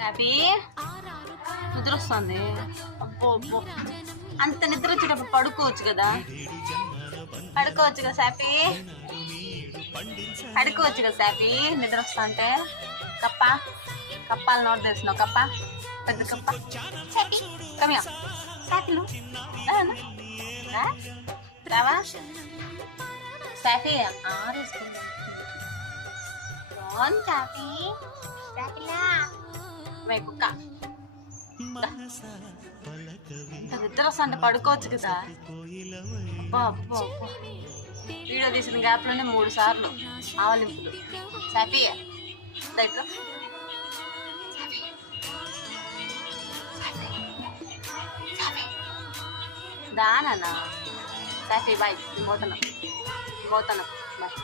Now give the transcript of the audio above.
Happy నిద్ర వస్తుంది. అబ్బో అబ్బో, అంత నిద్ర వచ్చేటప్పుడు పడుకోవచ్చు కదా, పడుకోవచ్చు కదా సాపి, పడుకోవచ్చు కదా సాపి. నిద్ర వస్తా అంటే కప్ప, కప్పాలు నోట్ తెలిసినావు, కప్ప పెద్ద కప్ప. సాపి కమ్యా, సాపిలు రావా సాపి ఆరేసుకుంటా. సాపి సాపిలా కుక్క, ఇంత నిద్ర వస్తా అంటే పడుకోవచ్చు కదా. అబ్బా అబ్బా అబ్బా, వీడియో తీసిన గ్యాప్లోనే 3 సార్లు ఆవలింపులు. సాపి దైట్లో దానా సాపి బాయ్, పోతున్నాం బాయ్.